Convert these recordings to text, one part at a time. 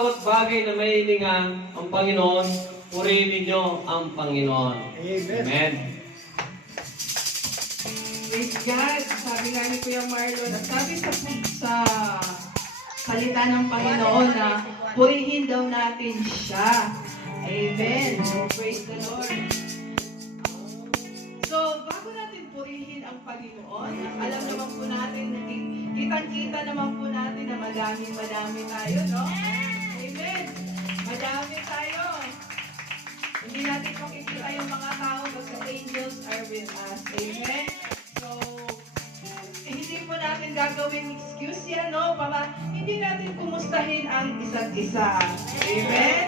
bawat bagay na may hilingan ang Panginoon, purihin ninyo ang Panginoon. Amen. Amen. Praise God. Sabi nga ni Kuya Marlon, at sabi sa salita ng Panginoon na purihin daw natin siya. Amen. So, praise the Lord. So, bago natin purihin ang Panginoon, alam naman po natin, kitang-kita naman po natin na madami tayo, no? Amen. Madami tayo. Hindi natin makikita yung mga tao kasi angels are with us. Amen. So, hindi po natin gagawin excuse yan, no? Para hindi natin kumustahin ang isa't isa. Amen?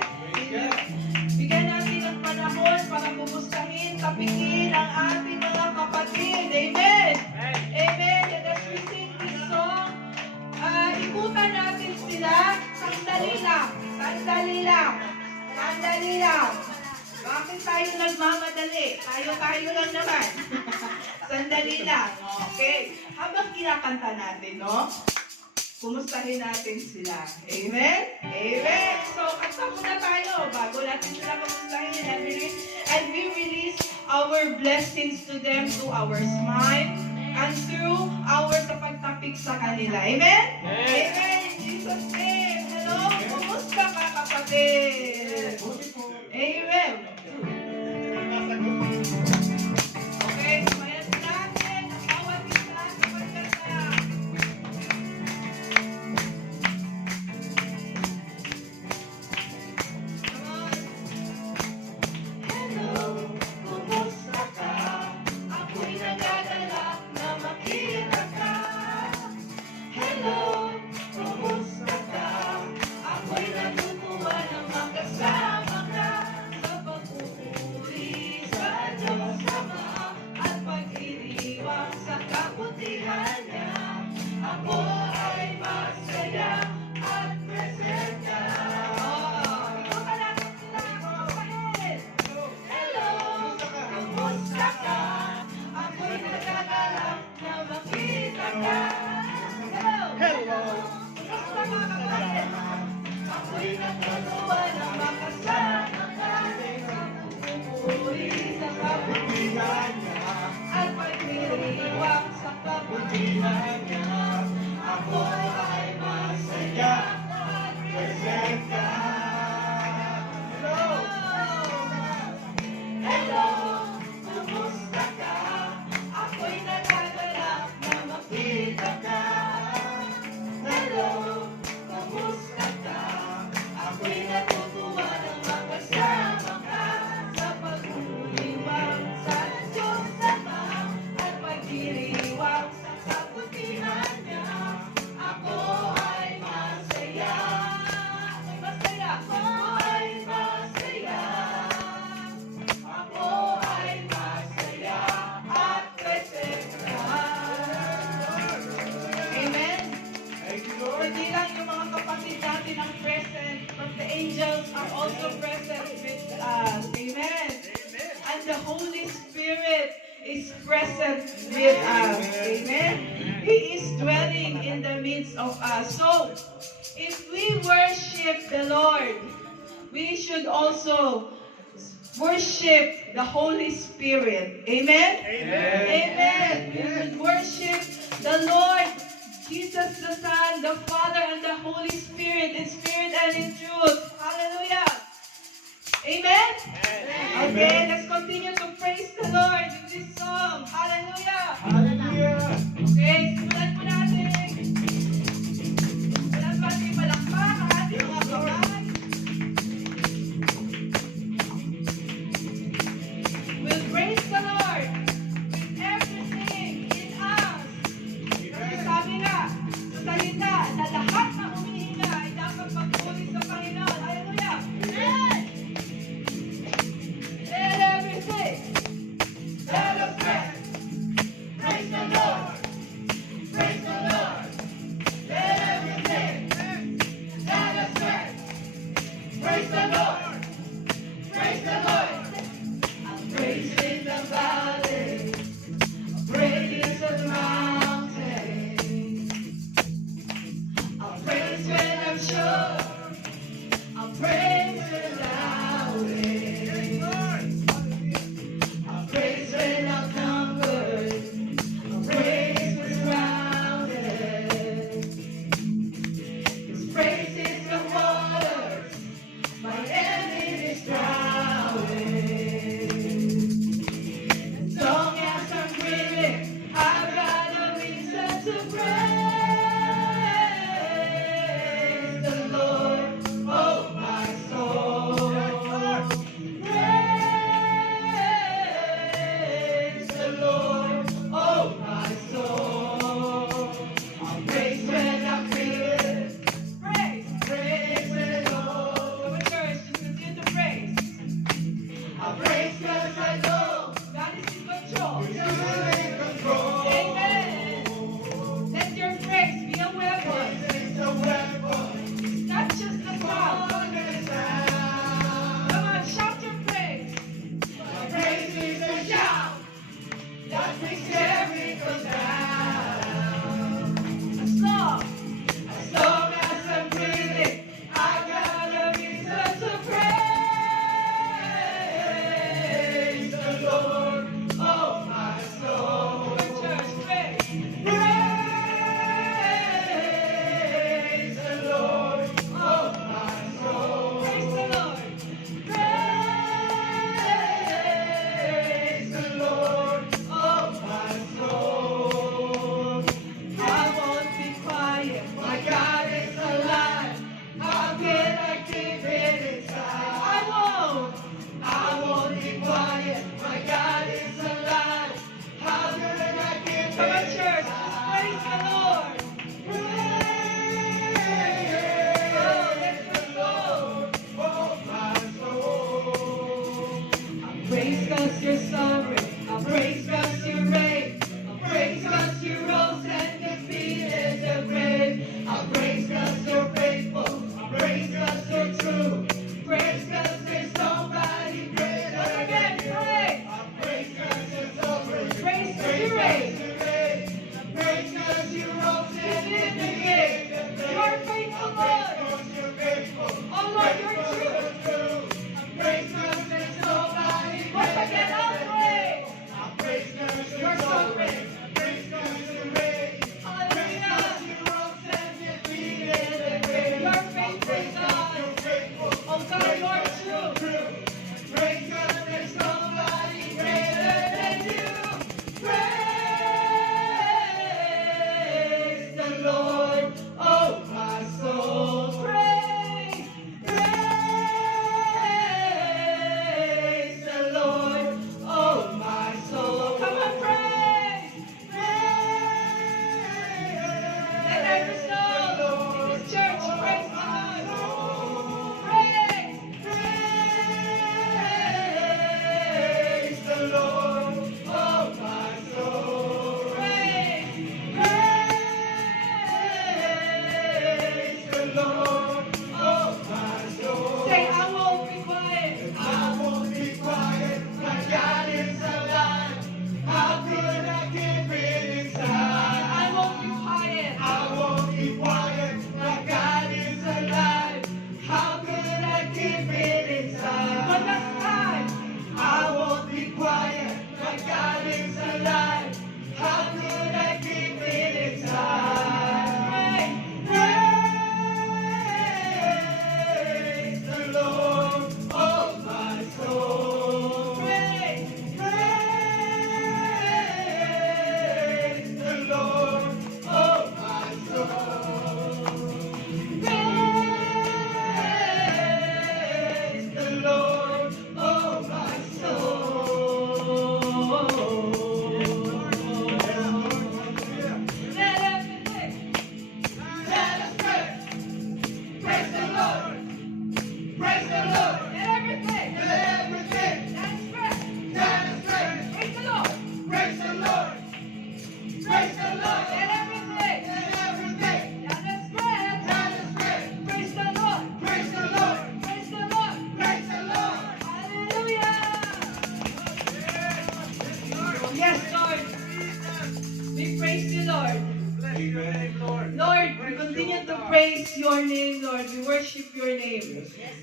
Bigyan natin ng panahon para kumustahin, tapikin ang ating mga kapatid. Amen? Amen? And as we sing this song, ikutan natin sila. Sandali lang. Sandali lang. Sandali lang. Bakit tayo nagmamadali? Tayo lang naman. Sandali lang. Okay. Habang kinakanta natin, no? Kumustahin natin sila. Amen? Amen. So, kanta muna tayo bago natin sila kumustahin. And we release our blessings to them through our smile and through our kapagtapik sa kanila. Amen? Amen. In Jesus' name. Hello? Kumusta ka, kapatid? Amen. Okay, sumayan natin ang bawat isa sa pagkanta. Come on. Hello, kumusta ka? Ako'y nagagalak na makita ka. Hello, kumusta ka? Ako'y natutuwa na makasama ka. Sa pagpupuri sa Diyos Ama at pag-iriwang sa kabutihan niya, ako ay masaya at presenta. Ikaw ka natin sila, kumustahin. Hello, kumusta ka? Ako'y nagagalak na makita ka. Hello, kumusta ka, kapatid? Ako'y natutuwa na makasama ka. Puri sa kabutihan niya at pagdiriwang sa kabutihan niya, ako ay masaya at presenta. Hello! Hello! Kumusta ka? Ako'y nagagalak na makita ka. Hello! Kumusta ka? Ako'y natutuwa na makasama ka. Sa pagdiriwang sa Diyos Ama at pagdiriwang sa kabutihan niya, ako ay masaya. Masaya. Ako ay masaya. Ako ay masaya at presenta. Amen. Hindi lang yung mga kapatid natin ang present, but the angels are also present with us. Amen. And the Holy Spirit is present with us. Amen. He is dwelling in the midst of us. So, if we worship the Lord, we should also worship the Holy Spirit. Amen? Amen. We should worship the Lord, Jesus the Son, the Father, and the Holy Spirit, in spirit and in truth. Hallelujah. Amen? Okay, let's continue to praise the Lord in this song. Hallelujah. Okay, simulan po natin. Simulan po natin palakpak ang ating mga kamay. We'll praise the Lord with everything in us. Kasi sabi nga sa salita na lahat na humihina ay dapat magpuri sa Panginoon. Hallelujah! Let everything, let us pray.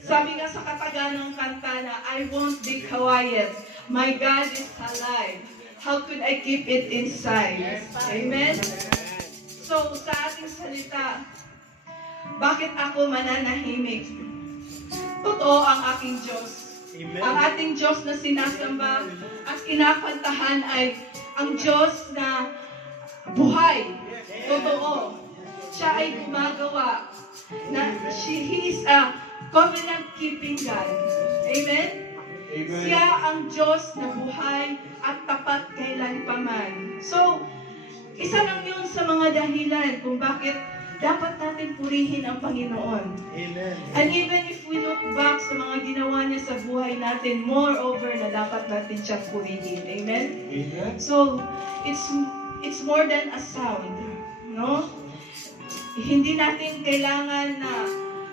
Sabi nga sa kataganang kanta na, I won't be quiet. My God is alive. How could I keep it inside? Amen? So, sa ating salita, bakit ako mananahimik? Totoo ang aking Diyos. Ang ating Diyos na sinasamba at kinakantahan ay ang Diyos na buhay. Totoo. Siya ay gumagawa. He is a covenant-keeping God. Amen? Siya ang Diyos na buhay at tapat kailanpaman. So, isa lang yun sa mga dahilan kung bakit dapat natin purihin ang Panginoon. Amen. And even if we look back sa mga ginawa niya sa buhay natin, moreover na dapat natin siyang purihin. Amen? Amen. So, it's more than a sound. No? Hindi natin kailangan na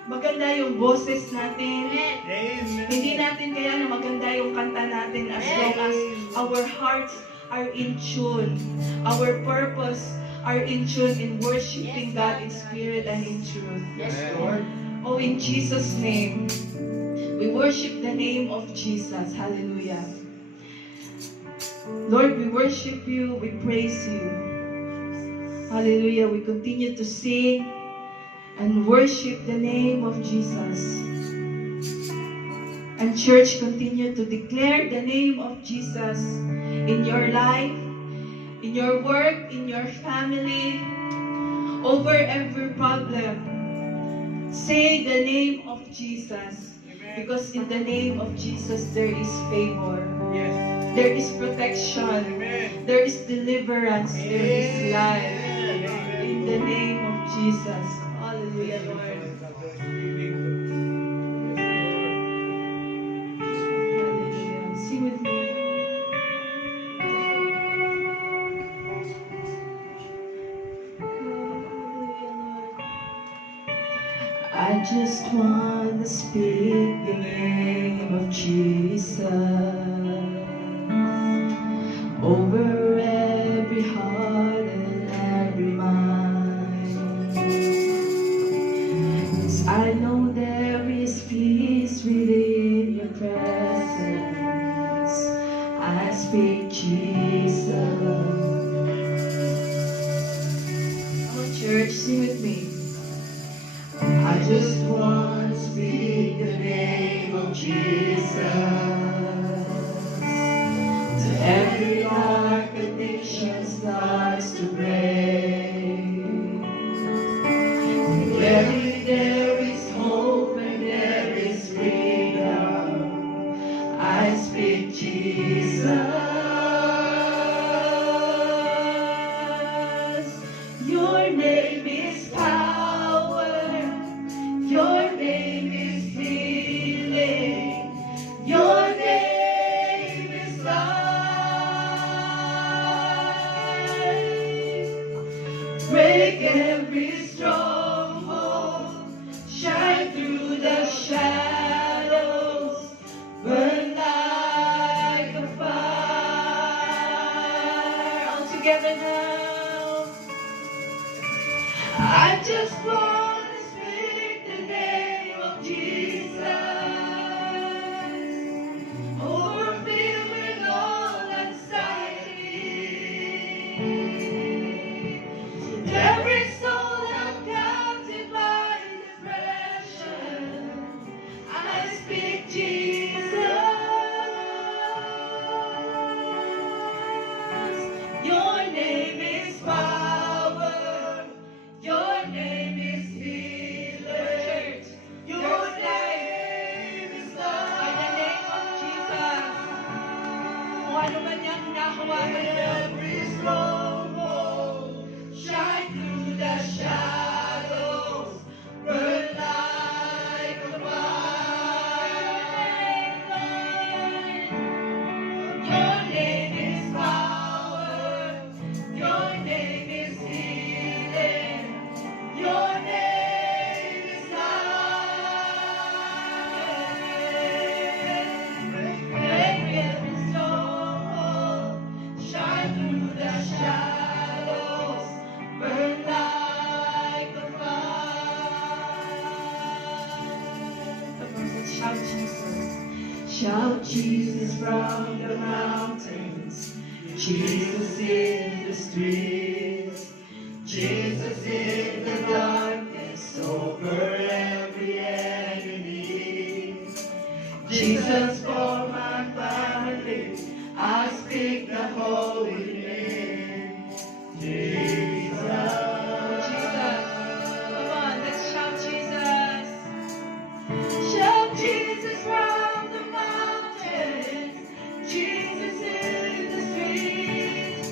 maganda yung boses natin. Amen. Hindi natin kailangan na maganda yung kanta natin as long as our hearts are in tune. Our purpose are in tune in worshiping God in spirit and in truth. Yes, Lord. Oh, in Jesus' name, we worship the name of Jesus. Hallelujah. Lord, we worship you, we praise you. Hallelujah. We continue to sing and worship the name of Jesus. And church, continue to declare the name of Jesus in your life, in your work, in your family, over every problem. Say the name of Jesus. Because in the name of Jesus, there is favor. Yes. There is protection. Amen. There is deliverance. There is life. Amen. In the name of Jesus. Hallelujah, Lord. Hallelujah. Sing with me. Hallelujah, Lord. I just want to speak the name of Jesus over every heart and every mind. 'Cause I know there is peace within your presence. I speak Jesus. Come on, church, sing with me. I just want to speak the name of Jesus. To every dark addiction starts to break. There is hope and there is freedom. I speak Jesus. Your name is power. Your name is healing. Your name is life. Shout Jesus. Shout Jesus from the mountains. Jesus in the streets. Jesus in the darkness over every enemy. Jesus for my family. I speak the holy name. Jesus. Jesus. Come on, let's shout Jesus. Shout Jesus from the mountains. Jesus in the streets.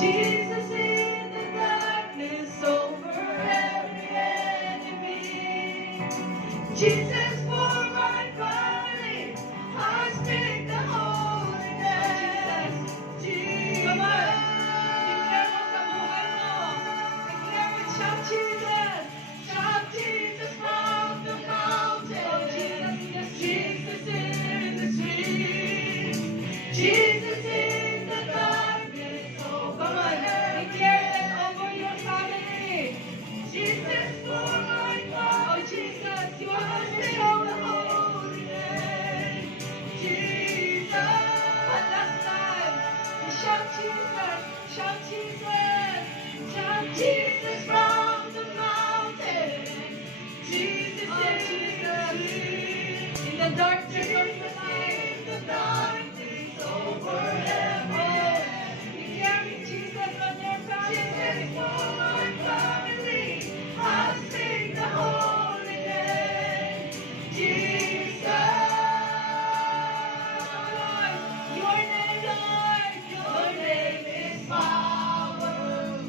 Jesus in the darkness over every enemy. Jesus for my family. I speak the holy name. Jesus. Come on. Declare mo sa buhay mo. Declare mo, shout Jesus. Shout Jesus from the mountain. Jesus in the streets. Jesus in the darkness. Oh, come on. Declare it over your family. Jesus for my God. Oh, Jesus, you are the holy name. Jesus. One last time. Shout Jesus. Shout Jesus. Shout Jesus from the mountain. Jesus in the darkness of the night. The darkness over heaven. Carry Jesus on your family. Jesus for my family. I sing the holy name. Jesus. Your name, Lord. Your name is power.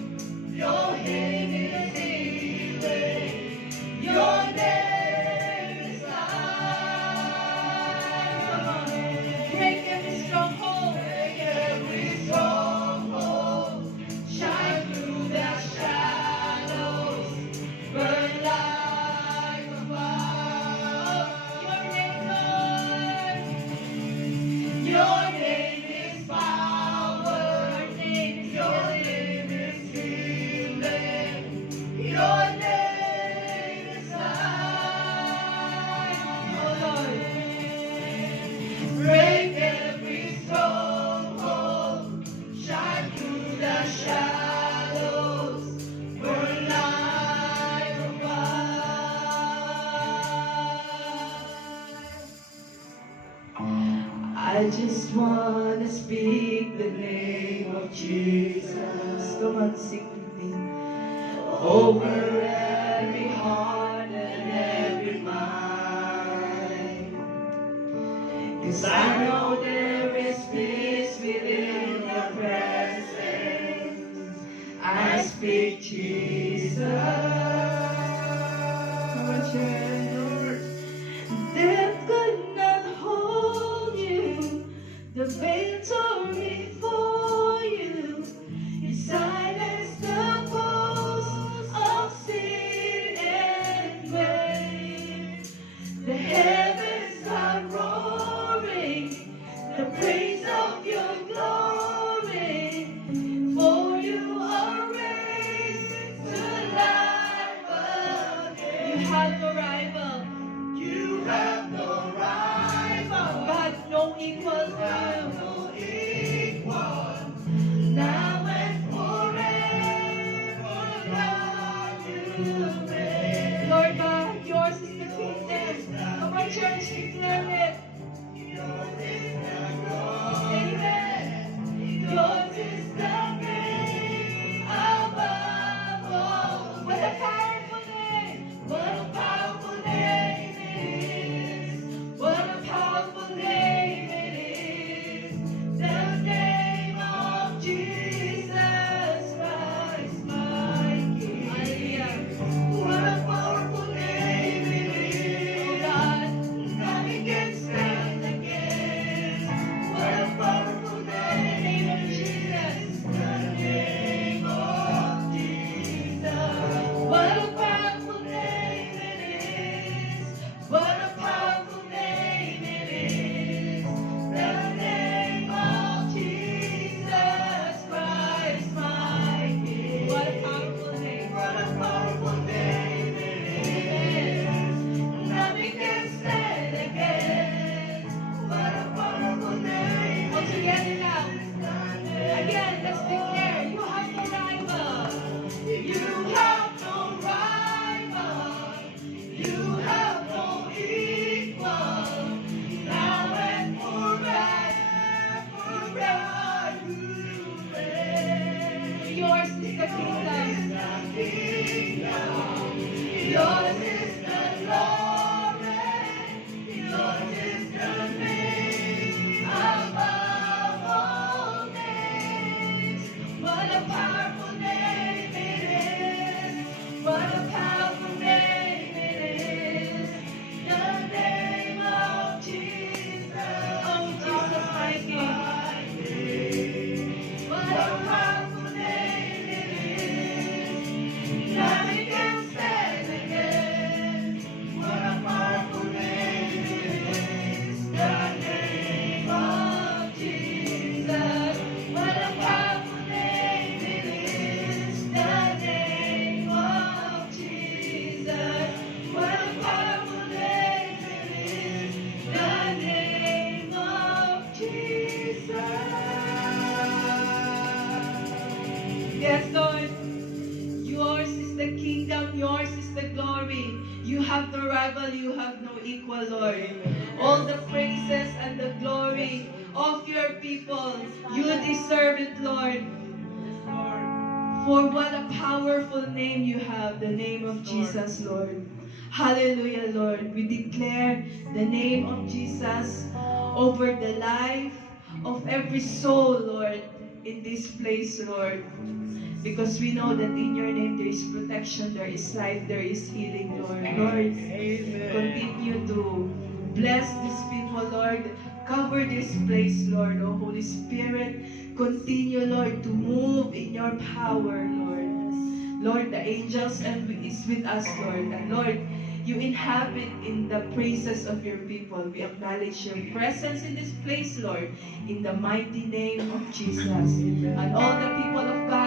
Your name is healing. Your name is life. Come on. Break every stronghold. Break every stronghold. Shine through the shadows. Burn like a fire. Your name, Lord. Your name is power. Your name is healing. Your name is life. Oh Lord. Break every stronghold. Shine through the shadows. Burn like a fire. I just want to speak the name of Jesus. Come on, sing with me. Over every heart and every mind. 'Cause I know there is peace within your presence. I speak Jesus. Come on, church. Death could not hold you. The veil tore before you. You silenced the voice of sin and grave. The heavens are roaring, the praise of your glory. For you are raised to life again. You have no rival. You have no rival. God, no equal to you. No equal. Now and forever, God, you reign. Lord God, yours is the kingdom. Come on, church, declare it. Amen. Yours is the name above all. What a powerful name. What a powerful name it is. What a powerful name it is. people, Lord. All the praises and the glory of your people. You deserve it, Lord. For what a powerful name you have, the name of Jesus, Lord. Hallelujah, Lord. We declare the name of Jesus over the life of every soul, Lord, in this place, Lord. Because we know that in your name there is protection, there is life, there is healing, Lord. Lord, continue to bless these people, Lord. Cover this place, Lord. Oh, Holy Spirit, continue, Lord, to move in your power, Lord. Lord, the angels is with us, Lord. And Lord, you inhabit in the praises of your people. We acknowledge your presence in this place, Lord, in the mighty name of Jesus. And all the people of God